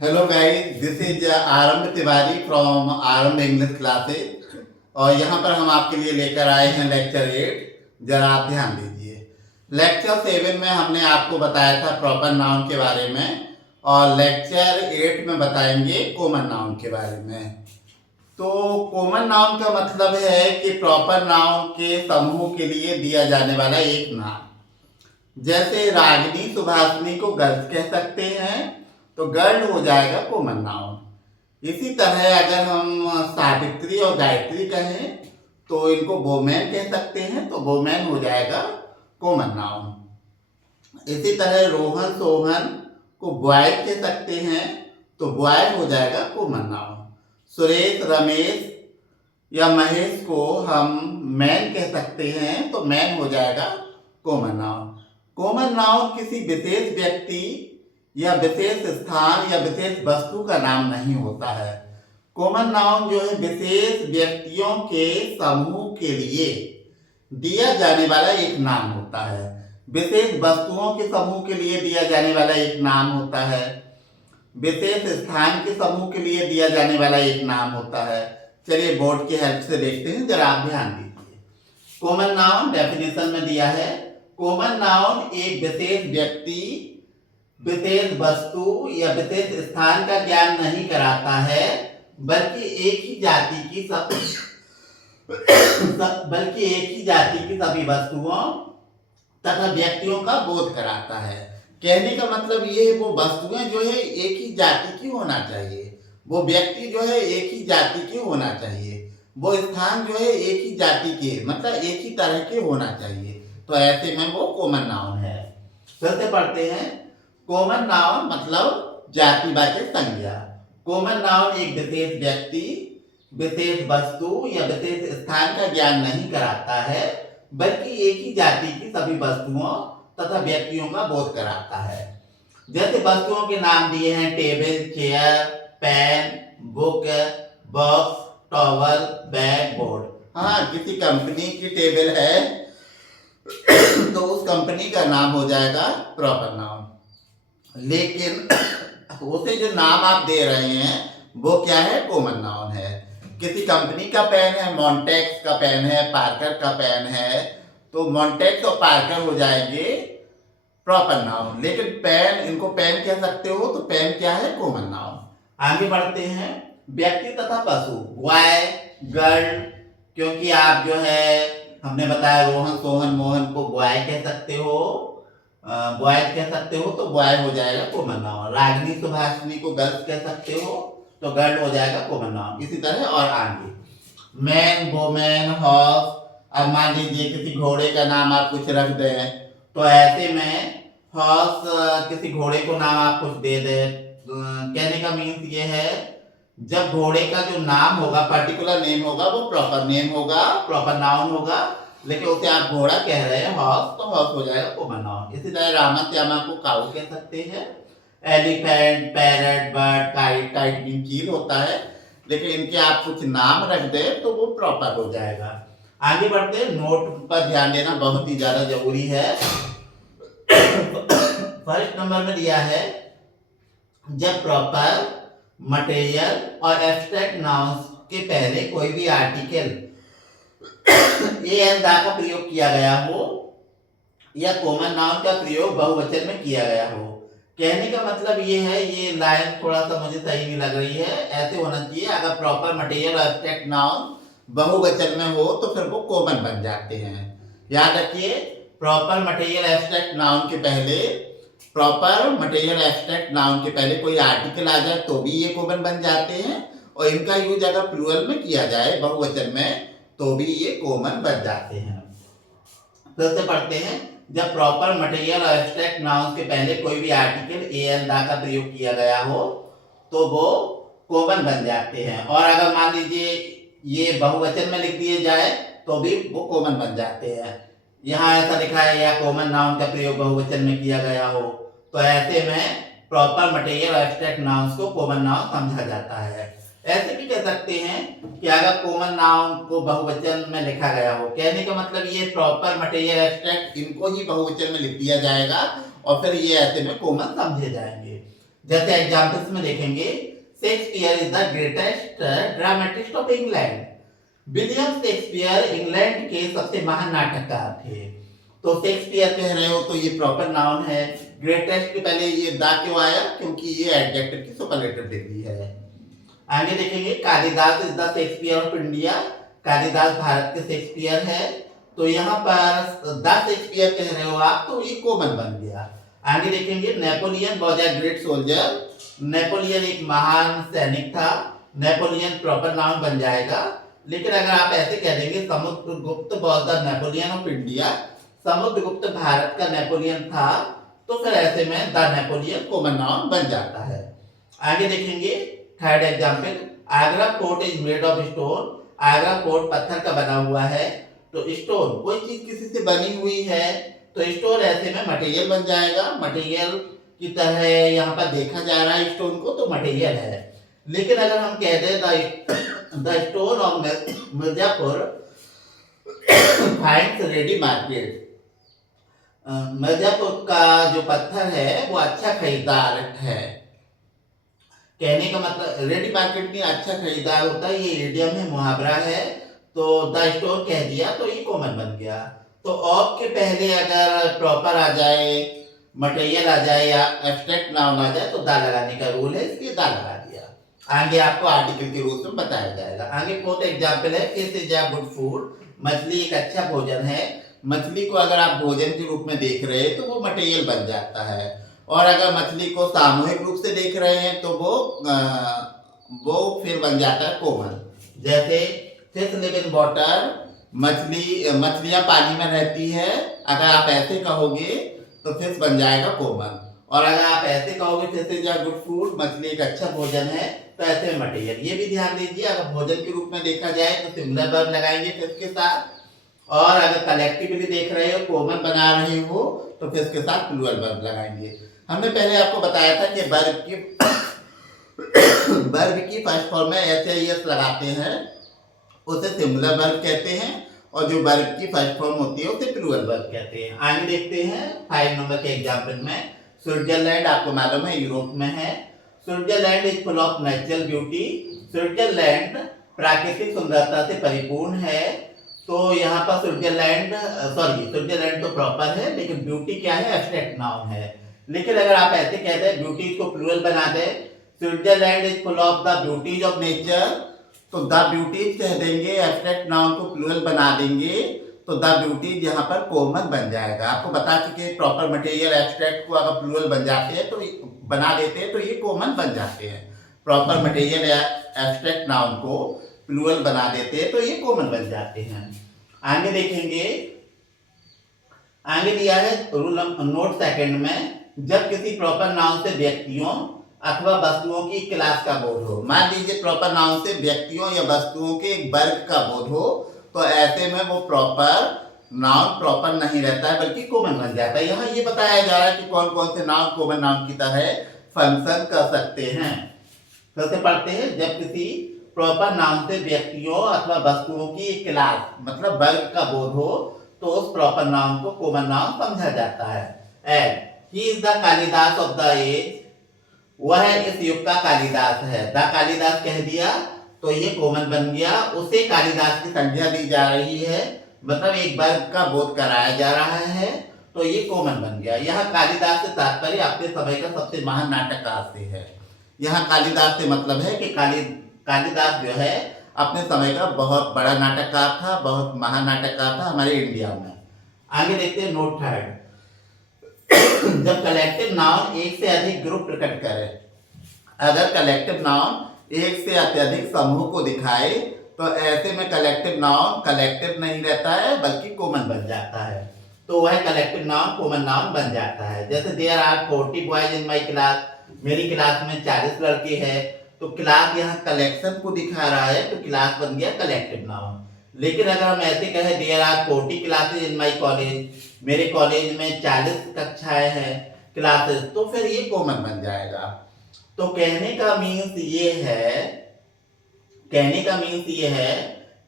Hello guys, this is आरंभ Tiwari from आरंभ English classes. और यहाँ पर हम आपके लिए लेकर आए हैं लेक्चर 8। जरा आप ध्यान दीजिए। लेक्चर 7 में हमने आपको बताया था प्रॉपर नाउन के बारे में, और लेक्चर 8 में बताएंगे कॉमन नाउन के बारे में। तो कॉमन नाउन का मतलब है कि प्रॉपर नाउन के समूह के लिए दिया जाने वाला एक नाम। जैसे रागिनी सुभाषिनी को गर्ल्स कह सकते हैं, तो गर्ल हो जाएगा कॉमन नाउन। इसी तरह अगर हम सावित्री और गायत्री कहें तो इनको वोमेन कह सकते हैं, तो वोमेन हो जाएगा कॉमन नाउन। इसी तरह रोहन सोहन को बॉय कह सकते हैं, तो बॉय हो जाएगा कॉमन नाउन। सुरेश रमेश या महेश को हम मैन कह सकते हैं, तो मैन हो जाएगा कॉमन नाउन। कॉमन नाउन किसी विशेष व्यक्ति या विशेष स्थान या विशेष वस्तु का नाम नहीं होता है। कॉमन नाउन जो है विशेष व्यक्तियों के समूह के लिए दिया जाने वाला एक नाम होता है। विशेष वस्तुओं के समूह के लिए दिया जाने वाला एक नाम होता है। विशेष स्थान के समूह के लिए दिया जाने वाला एक नाम होता है। चलिए बोर्ड की हेल्प से देखते हैं, जरा आप ध्यान दीजिए। कॉमन नाउन डेफिनेशन में दिया है, कॉमन नाउन एक विशेष व्यक्ति, विशेष वस्तु या विशेष स्थान का ज्ञान नहीं कराता है, बल्कि एक ही जाति की सभी वस्तुओं तथा व्यक्तियों का बोध कराता है। कहने का मतलब ये है, वो वस्तुएं जो है एक ही जाति की होना चाहिए, वो व्यक्ति जो है एक ही जाति के होना चाहिए, वो स्थान जो है एक ही जाति के मतलब एक ही तरह के होना चाहिए। तो ऐसे में वो कॉमन नाउन है। फिर से पढ़ते हैं। कॉमन नाउन मतलब जातिवाचक संज्ञा। कॉमन नाउन एक विशेष व्यक्ति, विशेष वस्तु या विशेष स्थान का ज्ञान नहीं कराता है, बल्कि एक ही जाति की सभी वस्तुओं तथा व्यक्तियों का बोध कराता है। जैसे वस्तुओं के नाम दिए हैं table, chair, pen, book, box, towel, bag, board. हाँ, किसी कंपनी की टेबल है तो उस कंपनी का नाम हो जाएगा प्रॉपर नाउन। लेकिन उसे जो नाम आप दे रहे हैं वो क्या है? कॉमन नाउन है। किसी कंपनी का पेन है, मॉन्टेक्स का पेन है, पार्कर का पेन है, तो मॉन्टेक्स और पार्कर हो जाएंगे प्रॉपर नाउन। लेकिन पेन, इनको पेन कह सकते हो, तो पेन क्या है? Common noun. आगे बढ़ते हैं। व्यक्ति तथा पशु, बॉय, गर्ल, क्योंकि आप जो है हमने बताया रोहन सोहन मोहन को बॉय कह सकते हो, बॉय कह सकते हो, तो बॉय हो जाएगा कॉमन नाउन। रागिनी सुभाषिनी को गर्ल्स कह सकते हो, तो गर्ल हो जाएगा कॉमन नाउन। इसी तरह और आगे मैन, वोमेन, हॉर्स। अब मान लीजिए किसी घोड़े का नाम आप कुछ रख दें, तो ऐसे में हॉर्स, किसी घोड़े को नाम आप कुछ दे दें। कहने का मीन्स ये है, जब घोड़े का जो नाम होगा, पर्टिकुलर नेम होगा, वो प्रॉपर नेम होगा, प्रॉपर नाउन होगा, लेकिन उसे आप घोड़ा कह रहे हैं हॉर्स, तो हॉर्स हो जाएगा कॉमन नाउन। इसी तरह रामा श्यामा को काऊ कह सकते हैं। Elephant, parrot, bird, kite, kite mean चील होता है, लेकिन इनके आप कुछ नाम रख दे तो वो प्रॉपर हो जाएगा। आगे बढ़ते हैं। नोट पर ध्यान देना बहुत ही ज्यादा जरूरी है। फर्स्ट नंबर में दिया है, जब प्रॉपर, मटेरियल और एब्स्ट्रैक्ट नाउन्स के पहले कोई भी आर्टिकल ए एन दा का प्रयोग किया गया हो या कॉमन नाउन का प्रयोग बहुवचन में किया गया हो। कहने का मतलब ये है, ये लाइन थोड़ा सा मुझे सही नहीं लग रही है, ऐसे होना चाहिए। अगर प्रॉपर, मटेरियल और एब्स्ट्रैक्ट नाउन बहुवचन में हो तो फिर वो कॉमन बन जाते हैं। याद रखिए, प्रॉपर, मटेरियल, एब्स्ट्रैक्ट नाउन के पहले, प्रॉपर, मटेरियल, एब्स्ट्रैक्ट नाउन के पहले कोई आर्टिकल आ जाए तो भी ये कॉमन बन जाते हैं, और इनका यूज अगर प्लूरल में किया जाए, बहुवचन में, तो भी ये कॉमन बन जाते हैं। फिर से पढ़ते हैं। जब प्रॉपर, मटेरियल और एब्स्ट्रैक्ट नाउन्स के पहले कोई भी आर्टिकल ए एन दा का प्रयोग किया गया हो तो वो कॉमन बन जाते हैं। और अगर मान लीजिए ये बहुवचन में लिख दिए जाए तो भी वो कॉमन बन जाते हैं। यहाँ ऐसा लिखा है, या कॉमन नाउन का प्रयोग बहुवचन में किया गया हो, तो ऐसे में प्रॉपर, मटेरियल और एब्स्ट्रैक्ट नाउन्स को कॉमन नाउन समझा जाता है। ऐसे भी कह सकते हैं कि अगर कॉमन नाउन को बहुवचन में लिखा गया हो, कहने का मतलब ये प्रॉपर, मटेरियल, एब्स्ट्रैक्ट, इनको ही बहुवचन में लिख दिया जाएगा और फिर ये ऐसे में कॉमन समझे जाएंगे। जैसे एग्जाम्पल्स में देखेंगे, Shakespeare is the greatest dramatist of England. William Shakespeare England के सबसे महान नाटककार थे। तो शेक्सपियर कह रहे हो तो ये प्रॉपर नाउन है। ग्रेटेस्ट के पहले ये दा क्यों आया? क्योंकि ये एडजेक्टिव की सुपरलेटिव डिग्री है। आगे देखेंगे, Kalidas is the Shakespeare of India. Kalidas Bharat के शेक्सपियर है। तो यहाँ पर द शेक्सपियर कह रहे हो आप, तो ये कॉमन बन गया। आगे देखेंगे, Napoleon was a great soldier. Napoleon एक महान सैनिक था। नेपोलियन प्रॉपर नाउन बन जाएगा। लेकिन अगर आप ऐसे कह देंगे, Samudragupta was the Napoleon of India, Samudragupta Bharat का नेपोलियन था, तो फिर ऐसे में द नेपोलियन कॉमन नाउन बन जाता है। आगे देखेंगे, third example, Agra fort is made of stone. Agra fort पत्थर का बना हुआ है। तो स्टोन, कोई चीज किसी से बनी हुई है तो स्टोन ऐसे में मटेरियल बन जाएगा। मटेरियल की तरह यहाँ पर देखा जा रहा है स्टोन को, तो मटेरियल है। लेकिन अगर हम कह दें the stone of Mirzapur finds ready market, Mirzapur का जो पत्थर है वो अच्छा खरीदार है। कहने का मतलब रेडी मार्केट में अच्छा खरीदार होता है, ये इडियम है, मुहावरा है। तो द स्टोन कह दिया तो ये कॉमन बन गया। तो ऑफ के पहले अगर प्रॉपर आ जाए, मटेरियल आ जाए या एब्स्ट्रैक्ट नाउन आ जाए तो दा लगाने का रूल है, इसलिए दा लगा दिया। आगे आपको आर्टिकल के रूप में बताया जाएगा। आगे फोर्थ एग्जाम्पल है, fish is a good food. मछली एक अच्छा भोजन है। मछली को अगर आप भोजन के रूप में देख रहे हैं तो वो मटेरियल बन जाता है। और अगर मछली को सामूहिक रूप से देख रहे हैं तो वो फिर बन जाता है कॉमन। जैसे फिश लिव इन वाटर, मछलियां पानी में रहती है। अगर आप ऐसे कहोगे तो फिश बन जाएगा कॉमन। और अगर आप ऐसे कहोगे fish is a good food, मछली एक अच्छा भोजन है, तो ऐसे में मटेरियल। ये भी ध्यान दीजिए, अगर भोजन के रूप में देखा जाए तो सिंगुलर वर्ब लगाएंगे फिश के साथ। और अगर कलेक्टिवली देख रहे हो, कॉमन बना रहे हो, तो फिर इसके साथ प्लूरल वर्ब लगाएंगे। हमने पहले आपको बताया था कि वर्ब की फर्स्ट फॉर्म में एस लगाते हैं, उसे सिंगुलर वर्ब कहते हैं। और जो वर्ब की फर्स्ट फॉर्म होती है उसे प्लूरल वर्ब कहते हैं। आगे देखते हैं 5 नंबर के एग्जाम्पल में। स्विट्जरलैंड आपको मालूम है यूरोप में है। Switzerland is full of natural beauty. Switzerland प्राकृतिक सुंदरता से परिपूर्ण है। तो यहाँ पर स्विट्जरलैंड तो प्रॉपर है, लेकिन ब्यूटी क्या है? एब्स्ट्रैक्ट नाउन है। लेकिन अगर आप ऐसे कहते हैं ब्यूटी को प्लूरल बना दे, Switzerland is full of the beauties of nature, तो द ब्यूटीज कह देंगे, एब्स्ट्रैक्ट नाउन को प्लूरल बना देंगे, तो द ब्यूटीज यहाँ पर कॉमन बन जाएगा। आपको बता चुके प्रॉपर मटेरियल एब्स्ट्रैक्ट को अगर प्लूरल बन जाते हैं तो बना देते हैं तो ये कॉमन बन जाते हैं। प्रॉपर मटेरियल या एब्स्ट्रैक्ट नाउन को प्लूरल बना देते हैं तो ये कॉमन बन जाते हैं। आगे देखेंगे, आगे दिया है रूल नोट सेकंड में, जब किसी प्रॉपर नाउन से व्यक्तियों अथवा वस्तुओं की क्लास का बोध हो। मान लीजिए प्रॉपर नाउन से व्यक्तियों या वस्तुओं के एक वर्ग का बोध हो, तो ऐसे में वो प्रॉपर नाउन प्रॉपर नहीं रहता है बल्कि कॉमन बन जाता है। यहाँ ये बताया जा रहा है कि कौन कौन से नाउन कॉमन नाउन की तरह फंक्शन कर सकते हैं। कैसे पढ़ते हैं, जब किसी प्रॉपर नाउन से व्यक्तियों अथवा वस्तुओं की क्लास मतलब वर्ग का बोध हो, तो उस प्रॉपर नाउन को कॉमन नाउन समझा जाता है। And he is the Kalidas of the age, वह इस युग का कालिदास है। द कालिदास कह दिया तो ये कॉमन बन गया, उसे कालिदास की संज्ञा दी जा रही है, मतलब एक वर्ग का बोध कराया जा रहा है, तो ये कॉमन बन गया। यहाँ कालिदास से तात्पर्य अपने समय का सबसे महान नाटककार से है। यहाँ कालिदास से मतलब है कि कालिदास जो है अपने समय का बहुत बड़ा नाटककार था, बहुत महान नाटककार था हमारे इंडिया में। आगे देखते हैं नोट थर्ड, जब कलेक्टिव नाउन एक से अधिक ग्रुप प्रकट करे, अगर कलेक्टिव नाउन एक से अत्यधिक समूह को दिखाए तो ऐसे में कलेक्टिव नाउन कलेक्टिव नहीं रहता है बल्कि कॉमन बन जाता है। तो वह कलेक्टिव नाउन कॉमन नाउन बन जाता है। जैसे there are 40 boys in my class, मेरी क्लास में 40 लड़के हैं, तो क्लास यहाँ कलेक्शन को दिखा रहा है तो क्लास बन गया कलेक्टिव नाउन। लेकिन अगर हम ऐसे कहें there are 40 classes in my college, मेरे कॉलेज में 40 कक्षाएं हैं क्लासेस, तो फिर ये कॉमन बन जाएगा। तो कहने का मीन्स ये है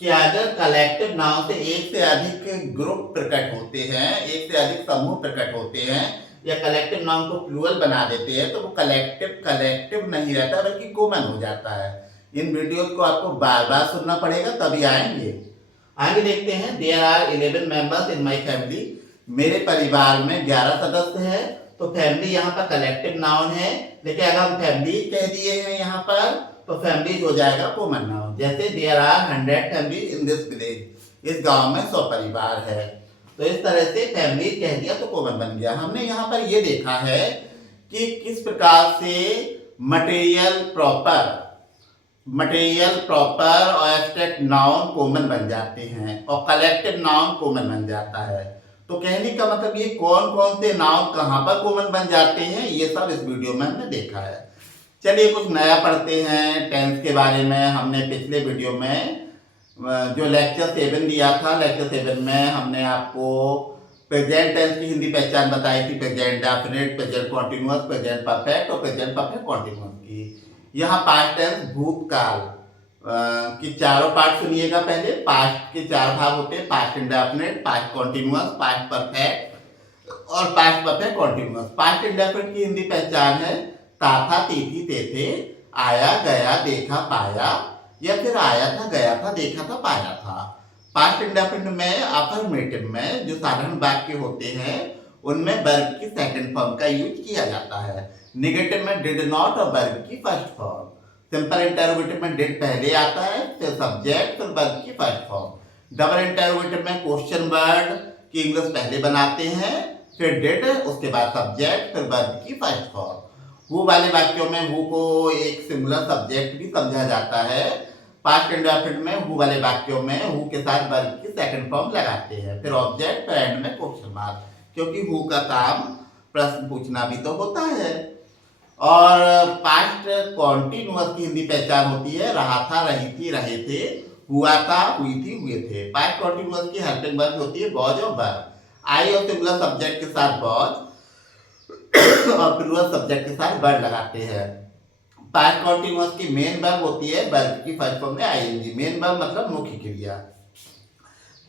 कि अगर कलेक्टिव नाउन से एक से अधिक ग्रुप प्रकट होते हैं, एक से अधिक समूह प्रकट होते हैं, या कलेक्टिव नाउन को प्लूरल बना देते हैं तो वो कलेक्टिव नहीं रहता बल्कि कॉमन हो जाता है। इन वीडियो को आपको बार बार सुनना पड़ेगा तभी आएंगे। आगे देखते हैं, there are 11 members in my family. मेरे परिवार में 11 सदस्य हैं। तो फैमिली यहाँ पर कलेक्टिव नाउन है, लेकिन अगर हम फैमिली कह दिए हैं यहाँ पर तो फैमिली हो जाएगा कॉमन नाउन। जैसे there are 100 family in this village, इस गांव में 100 परिवार है। तो इस तरह से फैमिली कह दिया तो कॉमन बन गया। हमने यहाँ पर ये देखा है कि किस प्रकार से मटेरियल प्रॉपर और एब्स्ट्रैक्ट नाउन कॉमन बन जाते हैं और कलेक्टिव नाउन कॉमन बन जाता है। तो कहने का मतलब ये कौन कौन से नाउन कहाँ पर कॉमन बन जाते हैं, ये सब इस वीडियो में हमने देखा है। चलिए कुछ नया पढ़ते हैं टेंस के बारे में। हमने पिछले वीडियो में जो लेक्चर 7 दिया था, लेक्चर 7 में हमने आपको प्रेजेंट टेंस की हिंदी पहचान बताई थी, present definite, present continuous, present perfect और प्रेजेंट परफेक्ट कॉन्टिन्यूअस की। यहाँ पास्ट टेंस भूतकाल की चारों पार्ट सुनिएगा। पहले पास्ट के 4 भाग होते हैं, past indefinite, past continuous, past perfect और past perfect continuous. Past indefinite की हिंदी पहचान है था, थी, थे, आया, गया, देखा, पाया, या फिर आया था, गया था, देखा था, पाया था। पास्ट इंडेफिनिट में अफर्मेटिव में जो साधारण वाक्य होते हैं उनमें वर्ब की सेकंड फॉर्म का यूज किया जाता है। नेगेटिव में डिड नॉट और वर्ब की फर्स्ट फॉर्म। सिंपल इंटरोगेटिव में डिड पहले आता है, फिर सब्जेक्ट, फिर वर्ब की फर्स्ट फॉर्म। डबल इंटरोगेटिव में क्वेश्चन वर्ड की इंग्लिश पहले बनाते हैं, फिर डिड, उसके बाद सब्जेक्ट, फिर वर्ब की फर्स्ट फॉर्म। हु वाले वाक्यों में हु को एक सिंगुलर सब्जेक्ट भी समझा जाता है। पास्ट इंडेफिनिट में हु वाले वाक्यों में हु के साथ वर्ब की सेकंड फॉर्म लगाते हैं, फिर ऑब्जेक्ट, फिर एंड में क्वेश्चन मार्क, क्योंकि हु का काम प्रश्न पूछना भी तो होता है। और पास्ट कॉन्टिन्यूअस की हिंदी पहचान होती है रहा था, रही थी, रहे थे, हुआ था, हुई थी, हुए थे। पास्ट कॉन्टिन्यूअस की हेल्पिंग वर्ब होती है वॉज और वर्ब। आई और सिंगुलर सब्जेक्ट के साथ वॉज और प्लूरल सब्जेक्ट के साथ वर्ड लगाते हैं। पास्ट कॉन्टिन्यूअस की मेन वर्ब होती है वर्ब की फर्स्ट फॉर्म में आईएनजी। मेन वर्ब मतलब मुख्य क्रिया।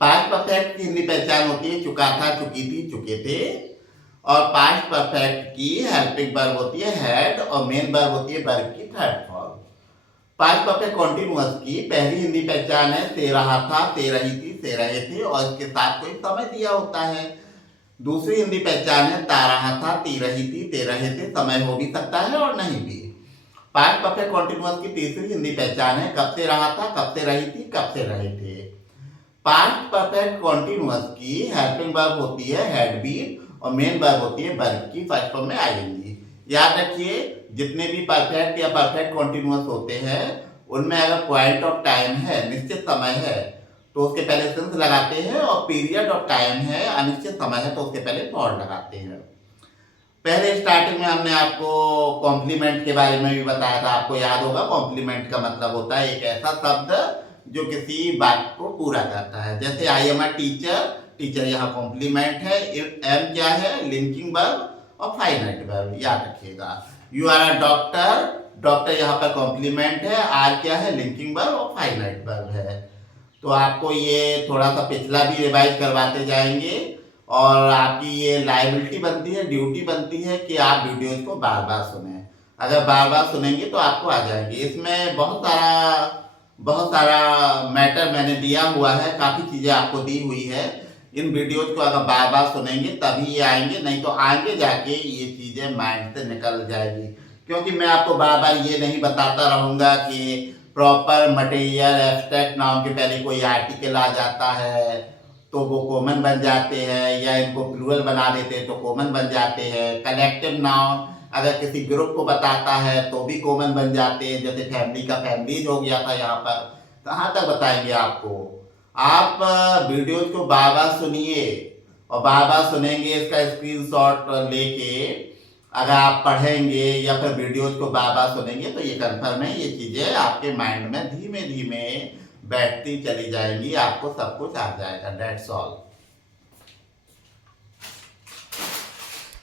पास्ट परफेक्ट की हिंदी पहचान होती है चुका था, चुकी थी, चुके थे। और पास्ट परफेक्ट की हेल्पिंग वर्ब होती है हैड और मेन वर्ब होती है वर्ब की third form. Past perfect continuous की पहली हिंदी पहचान है से रहा था, से रही थी, से रहे थे और इसके साथ कोई समय दिया होता है। दूसरी हिंदी पहचान है ता रहा था, ती रही थी, ते रहे थे, समय हो भी सकता है और नहीं भी। पास्ट परफेक्ट कॉन्टिन्यूअस की तीसरी हिंदी पहचान है कब से रहा था, कब से रही थी, कब से रहे थे। पास्ट परफेक्ट कॉन्टिन्यूअस की हेल्पिंग वर्ब होती है हैड बीन और मेन वर्ब होती है वर्ब की फर्स्ट फॉर्म में आईएनजी। याद रखिए जितने भी परफेक्ट या परफेक्ट कॉन्टिन्यूअस होते हैं उनमें अगर पॉइंट ऑफ टाइम है, निश्चित समय है, तो उसके पहले सिंस लगाते हैं और पीरियड ऑफ टाइम है, अनिश्चित समय है, तो उसके पहले फॉर लगाते हैं। पहले स्टार्टिंग में हमने आपको कॉम्प्लीमेंट के बारे में भी बताया था, आपको याद होगा। कॉम्प्लीमेंट का मतलब होता है एक ऐसा शब्द जो किसी वाक्य को पूरा करता है। जैसे I am a teacher, teacher यहाँ कॉम्प्लीमेंट है, एम क्या है लिंकिंग वर्ब और फाइनाइट वर्ब, याद रखिएगा। You are a doctor, doctor यहाँ पर कॉम्प्लीमेंट है, आर क्या है लिंकिंग वर्ब और फाइनाइट वर्ब है। तो आपको ये थोड़ा सा पिछला भी रिवाइज करवाते जाएंगे और आपकी ये लायबिलिटी बनती है, ड्यूटी बनती है कि आप वीडियोज को बार बार सुनें। अगर बार बार सुनेंगे तो आपको आ जाएंगे। इसमें बहुत सारा मैटर मैंने दिया हुआ है, काफ़ी चीज़ें आपको दी हुई है। इन वीडियोज को अगर बार बार सुनेंगे तभी ये आएंगे, नहीं तो आगे जाके ये चीज़ें माइंड से निकल जाएगी। क्योंकि मैं आपको बार बार ये नहीं बताता रहूँगा कि प्रॉपर मटेरियल एब्स्ट्रैक्ट नाउन के पहले कोई आर्टिकल आ जाता है तो वो कॉमन बन जाते हैं, या इनको प्लूरल बना देते हैं तो कॉमन बन जाते हैं। कलेक्टिव नाउन अगर किसी ग्रुप को बताता है तो भी कॉमन बन जाते हैं, जैसे फैमिली का फैमिलीज हो गया था यहाँ पर। कहाँ तक बताएंगे आपको। आप वीडियोज को बार बार सुनिए और बार बार सुनेंगे, इसका स्क्रीनशॉट लेके अगर आप पढ़ेंगे या फिर वीडियोज को बार बार सुनेंगे तो ये कन्फर्म है, ये चीज़ें आपके माइंड में धीमे धीमे बैठती चली जाएंगी, आपको सब कुछ आ जाएगा। That's all.